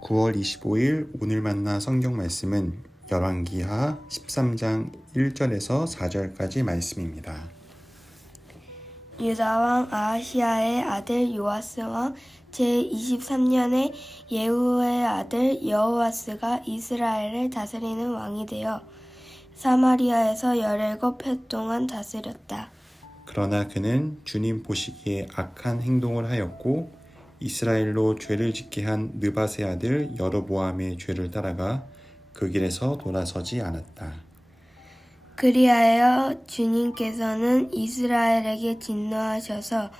9월 25일 오늘 만나 성경 말씀은 열왕기하 13장 1절에서 4절까지 말씀입니다. 유다왕 아하시야의 아들 요아스 왕 제23년에 예후의 아들 여호와스가 이스라엘을 다스리는 왕이 되어 사마리아에서 17해 동안 다스렸다. 그러나 그는 주님 보시기에 악한 행동을 하였고 이스라엘로 죄를 짓게 한 느밧의 아들 여로보암의 죄를 따라가 그 길에서 돌아서지 않았다. 그리하여 주님께서는 이스라엘에게 진노하셔서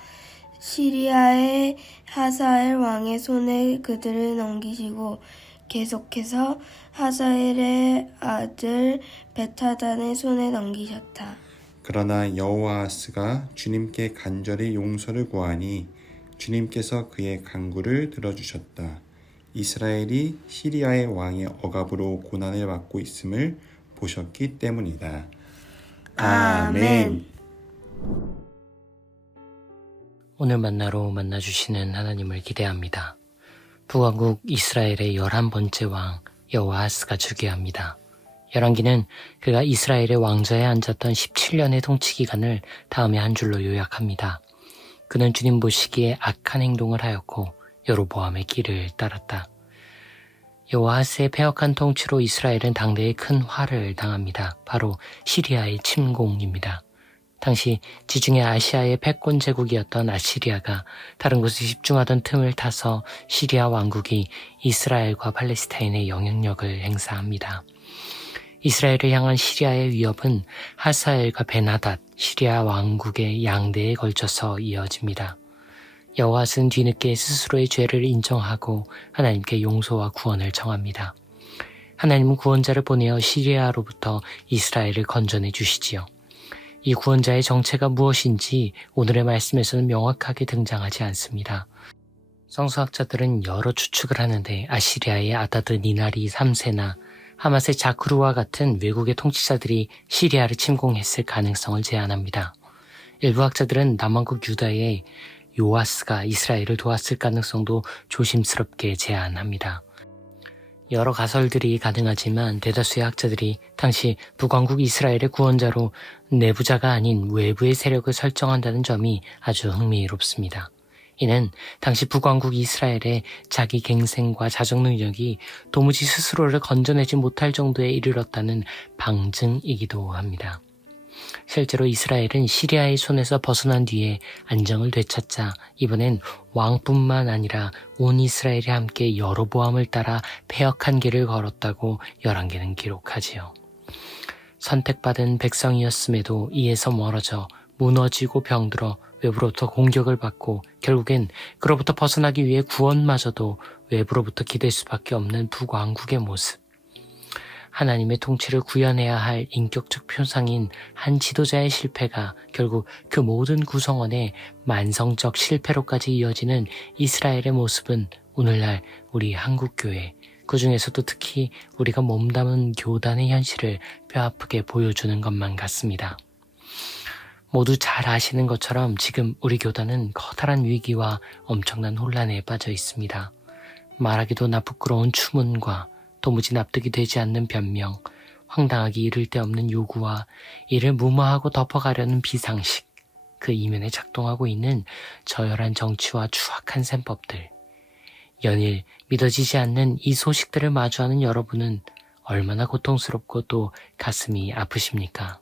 시리아의 하사엘 왕의 손에 그들을 넘기시고 계속해서 하사엘의 아들 베타단의 손에 넘기셨다. 그러나 여호아하스가 주님께 간절히 용서를 구하니 주님께서 그의 간구를 들어주셨다. 이스라엘이 시리아의 왕의 억압으로 고난을 받고 있음을 보셨기 때문이다. 아멘. 오늘 만나로 만나주시는 하나님을 기대합니다. 북왕국 이스라엘의 11번째 왕 여호아하스가 즉위합니다. 열왕기는 그가 이스라엘의 왕좌에 앉았던 17년의 통치 기간을 다음에 한 줄로 요약합니다. 그는 주님 보시기에 악한 행동을 하였고 여로보암의 길을 따랐다. 여호아하스의 패역한 통치로 이스라엘은 당대에 큰 화를 당합니다. 바로 시리아의 침공입니다. 당시 지중해 아시아의 패권 제국이었던 아시리아가 다른 곳에 집중하던 틈을 타서 시리아 왕국이 이스라엘과 팔레스타인의 영향력을 행사합니다. 이스라엘을 향한 시리아의 위협은 하사엘과 베나닷, 시리아 왕국의 양대에 걸쳐서 이어집니다. 여호아스는 뒤늦게 스스로의 죄를 인정하고 하나님께 용서와 구원을 청합니다. 하나님은 구원자를 보내어 시리아로부터 이스라엘을 건져내 주시지요. 이 구원자의 정체가 무엇인지 오늘의 말씀에서는 명확하게 등장하지 않습니다. 성서학자들은 여러 추측을 하는데 아시리아의 아다드 니나리 3세나 하맛의 자크루와 같은 외국의 통치자들이 시리아를 침공했을 가능성을 제안합니다. 일부 학자들은 남왕국 유다의 요아스가 이스라엘을 도왔을 가능성도 조심스럽게 제안합니다. 여러 가설들이 가능하지만 대다수의 학자들이 당시 북왕국 이스라엘의 구원자로 내부자가 아닌 외부의 세력을 설정한다는 점이 아주 흥미롭습니다. 이는 당시 북왕국 이스라엘의 자기 갱생과 자정 능력이 도무지 스스로를 건져내지 못할 정도에 이르렀다는 방증이기도 합니다. 실제로 이스라엘은 시리아의 손에서 벗어난 뒤에 안정을 되찾자 이번엔 왕뿐만 아니라 온 이스라엘이 함께 여로보암을 따라 패역한 길을 걸었다고 열왕기는 기록하지요. 선택받은 백성이었음에도 이에서 멀어져 무너지고 병들어 외부로부터 공격을 받고 결국엔 그로부터 벗어나기 위해 구원마저도 외부로부터 기댈 수밖에 없는 북왕국의 모습. 하나님의 통치를 구현해야 할 인격적 표상인 한 지도자의 실패가 결국 그 모든 구성원의 만성적 실패로까지 이어지는 이스라엘의 모습은 오늘날 우리 한국교회, 그 중에서도 특히 우리가 몸담은 교단의 현실을 뼈아프게 보여주는 것만 같습니다. 모두 잘 아시는 것처럼 지금 우리 교단은 커다란 위기와 엄청난 혼란에 빠져 있습니다. 말하기도 부끄러운 추문과 도무지 납득이 되지 않는 변명, 황당하기 이를 데 없는 요구와 이를 무마하고 덮어가려는 비상식, 그 이면에 작동하고 있는 저열한 정치와 추악한 셈법들. 연일 믿어지지 않는 이 소식들을 마주하는 여러분은 얼마나 고통스럽고 또 가슴이 아프십니까?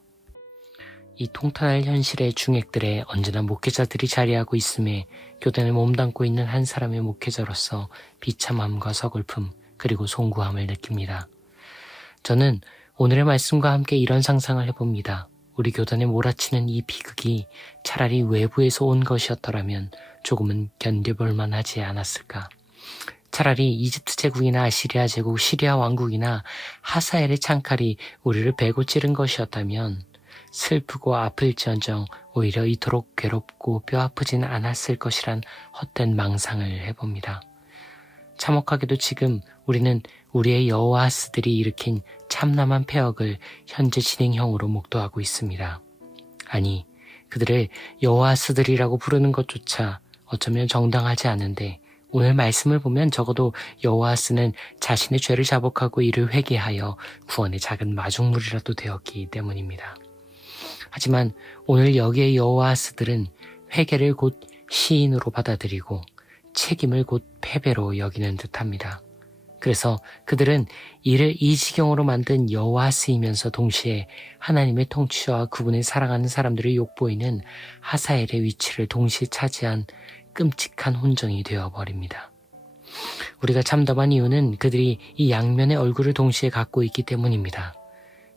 이 통탄할 현실의 중액들에 언제나 목회자들이 자리하고 있음에 교단에 몸담고 있는 한 사람의 목회자로서 비참함과 서글픔 그리고 송구함을 느낍니다. 저는 오늘의 말씀과 함께 이런 상상을 해봅니다. 우리 교단에 몰아치는 이 비극이 차라리 외부에서 온 것이었더라면 조금은 견뎌볼 만하지 않았을까. 차라리 이집트 제국이나 아시리아 제국, 시리아 왕국이나 하사엘의 창칼이 우리를 베고 찌른 것이었다면 슬프고 아플지언정 오히려 이토록 괴롭고 뼈아프지는 않았을 것이란 헛된 망상을 해봅니다. 참혹하게도 지금 우리는 우리의 여호아하스들이 일으킨 참남한 패역을 현재 진행형으로 목도하고 있습니다. 아니, 그들을 여호아하스들이라고 부르는 것조차 어쩌면 정당하지 않은데 오늘 말씀을 보면 적어도 여호아스는 자신의 죄를 자복하고 이를 회개하여 구원의 작은 마중물이라도 되었기 때문입니다. 하지만 오늘 여기의 여호아스들은 회개를 곧 시인으로 받아들이고 책임을 곧 패배로 여기는 듯합니다. 그래서 그들은 이를 이 지경으로 만든 여호아스이면서 동시에 하나님의 통치와 그분의 사랑하는 사람들을 욕보이는 하사엘의 위치를 동시에 차지한 끔찍한 혼정이 되어버립니다. 우리가 참담한 이유는 그들이 이 양면의 얼굴을 동시에 갖고 있기 때문입니다.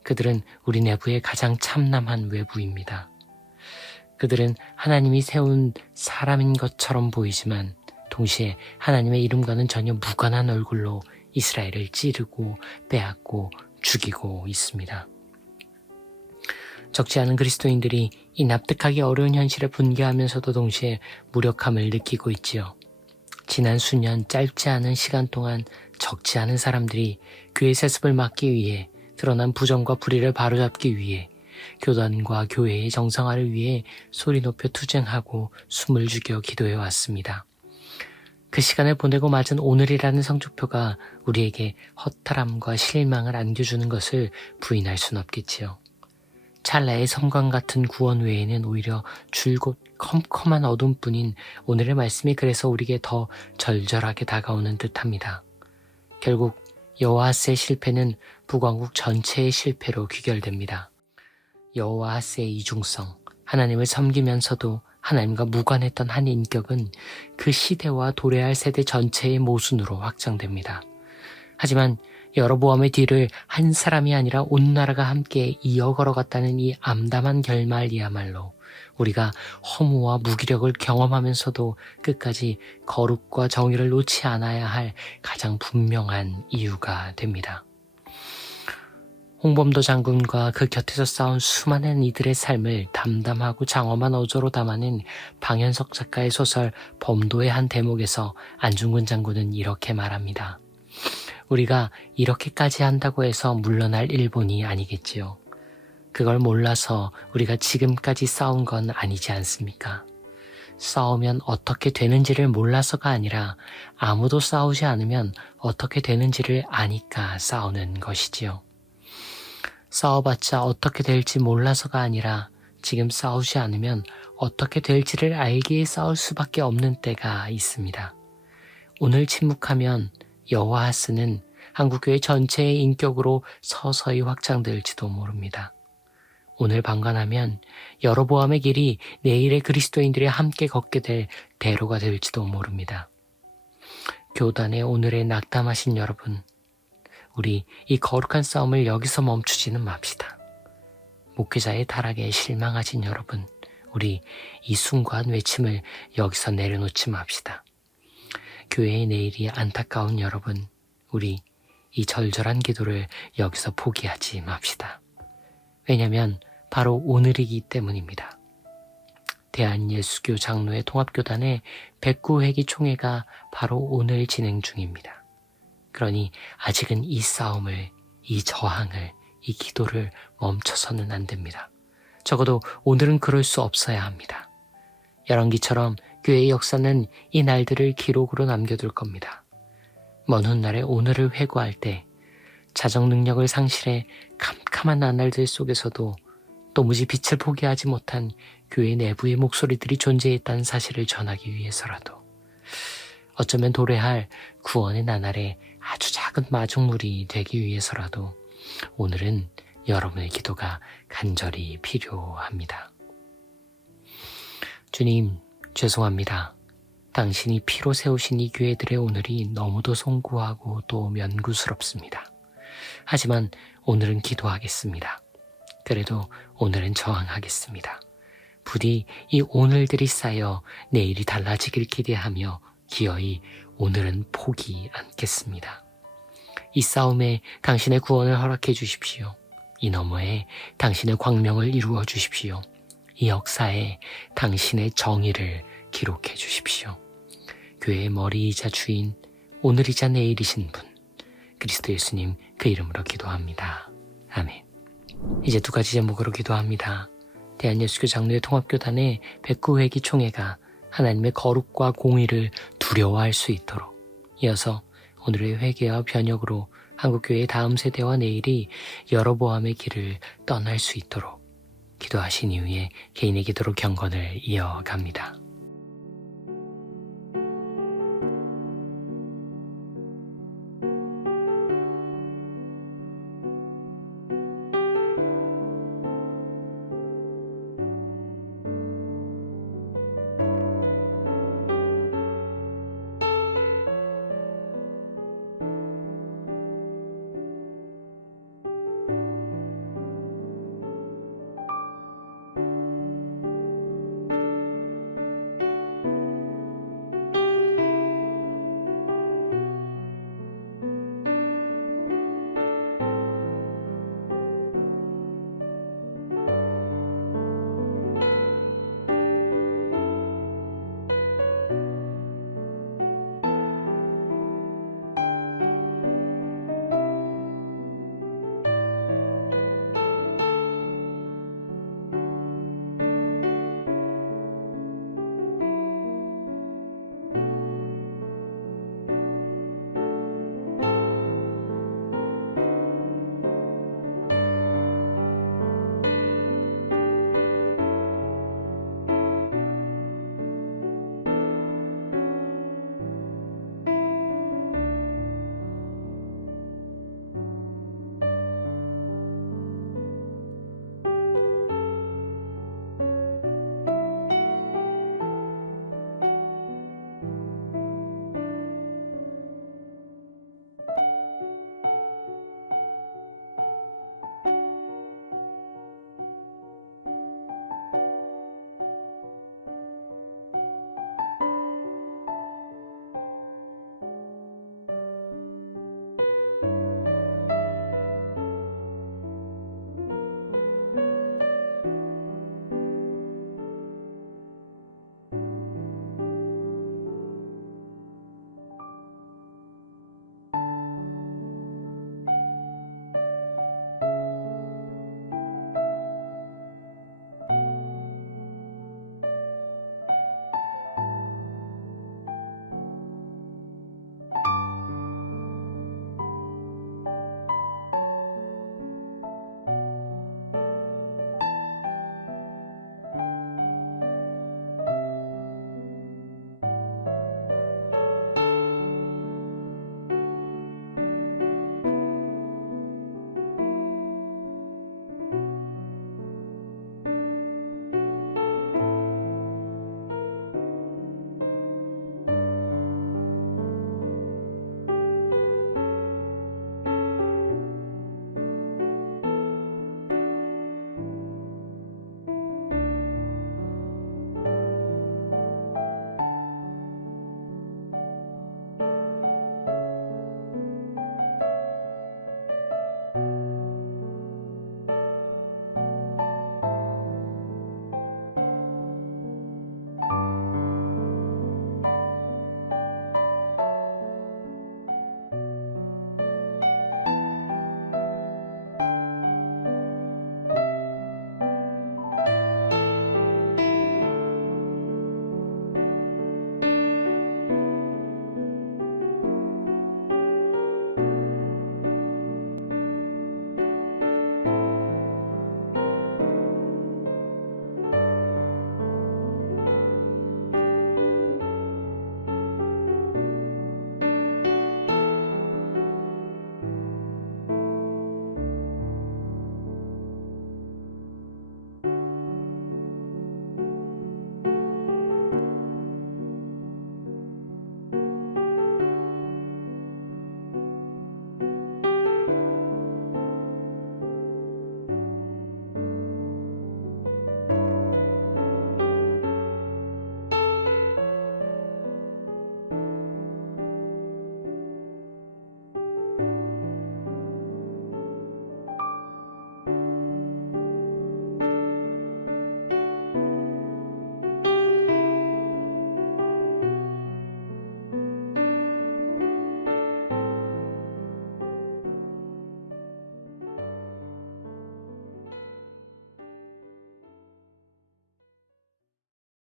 그들은 우리 내부의 가장 참남한 외부입니다. 그들은 하나님이 세운 사람인 것처럼 보이지만 동시에 하나님의 이름과는 전혀 무관한 얼굴로 이스라엘을 찌르고 빼앗고 죽이고 있습니다. 적지 않은 그리스도인들이 이 납득하기 어려운 현실에 분개하면서도 동시에 무력함을 느끼고 있지요. 지난 수년 짧지 않은 시간 동안 적지 않은 사람들이 교회 세습을 막기 위해 드러난 부정과 불의를 바로잡기 위해 교단과 교회의 정상화를 위해 소리 높여 투쟁하고 숨을 죽여 기도해 왔습니다. 그 시간을 보내고 맞은 오늘이라는 성적표가 우리에게 허탈함과 실망을 안겨주는 것을 부인할 순 없겠지요. 찰나의 섬광 같은 구원 외에는 오히려 줄곧 컴컴한 어둠뿐인 오늘의 말씀이 그래서 우리에게 더 절절하게 다가오는 듯합니다. 결국 여호아스의 실패는 북왕국 전체의 실패로 귀결됩니다. 여호아스의 이중성, 하나님을 섬기면서도 하나님과 무관했던 한 인격은 그 시대와 도래할 세대 전체의 모순으로 확장됩니다. 하지만 여로보암의 뒤를 한 사람이 아니라 온 나라가 함께 이어 걸어갔다는 이 암담한 결말이야말로 우리가 허무와 무기력을 경험하면서도 끝까지 거룩과 정의를 놓지 않아야 할 가장 분명한 이유가 됩니다. 홍범도 장군과 그 곁에서 싸운 수많은 이들의 삶을 담담하고 장엄한 어조로 담아낸 방현석 작가의 소설 범도의 한 대목에서 안중근 장군은 이렇게 말합니다. 우리가 이렇게까지 한다고 해서 물러날 일본이 아니겠지요. 그걸 몰라서 우리가 지금까지 싸운 건 아니지 않습니까? 싸우면 어떻게 되는지를 몰라서가 아니라 아무도 싸우지 않으면 어떻게 되는지를 아니까 싸우는 것이지요. 싸워봤자 어떻게 될지 몰라서가 아니라 지금 싸우지 않으면 어떻게 될지를 알기에 싸울 수밖에 없는 때가 있습니다. 오늘 침묵하면 여호아스는 한국교회 전체의 인격으로 서서히 확장될지도 모릅니다. 오늘 방관하면 여로보암의 길이 내일의 그리스도인들이 함께 걷게 될 대로가 될지도 모릅니다. 교단의 오늘의 낙담하신 여러분, 우리 이 거룩한 싸움을 여기서 멈추지는 맙시다. 목회자의 타락에 실망하신 여러분, 우리 이 숭고한 외침을 여기서 내려놓지 맙시다. 교회의 내일이 안타까운 여러분, 우리 이 절절한 기도를 여기서 포기하지 맙시다. 왜냐하면 바로 오늘이기 때문입니다. 대한예수교 장로회 통합교단의 109회기 총회가 바로 오늘 진행 중입니다. 그러니 아직은 이 싸움을, 이 저항을, 이 기도를 멈춰서는 안 됩니다. 적어도 오늘은 그럴 수 없어야 합니다. 열왕기처럼 교회의 역사는 이 날들을 기록으로 남겨둘 겁니다. 먼 훗날에 오늘을 회고할 때 자정 능력을 상실해 캄캄한 나날들 속에서도 도무지 빛을 포기하지 못한 교회 내부의 목소리들이 존재했다는 사실을 전하기 위해서라도 어쩌면 도래할 구원의 나날에 아주 작은 마중물이 되기 위해서라도 오늘은 여러분의 기도가 간절히 필요합니다. 주님, 죄송합니다. 당신이 피로 세우신 이 교회들의 오늘이 너무도 송구하고 또 면구스럽습니다. 하지만 오늘은 기도하겠습니다. 그래도 오늘은 저항하겠습니다. 부디 이 오늘들이 쌓여 내일이 달라지길 기대하며 기어이 오늘은 포기 않겠습니다. 이 싸움에 당신의 구원을 허락해 주십시오. 이 너머에 당신의 광명을 이루어 주십시오. 이 역사에 당신의 정의를 기록해 주십시오. 교회의 머리이자 주인, 오늘이자 내일이신 분, 그리스도 예수님 그 이름으로 기도합니다. 아멘. 이제 두 가지 제목으로 기도합니다. 대한예수교 장로회 통합교단의 109회기 총회가 하나님의 거룩과 공의를 두 두려워할 수 있도록, 이어서 오늘의 회개와 변혁으로 한국교회의 다음 세대와 내일이 여로보암의 길을 떠날 수 있도록 기도하신 이후에 개인의 기도로 경건을 이어갑니다.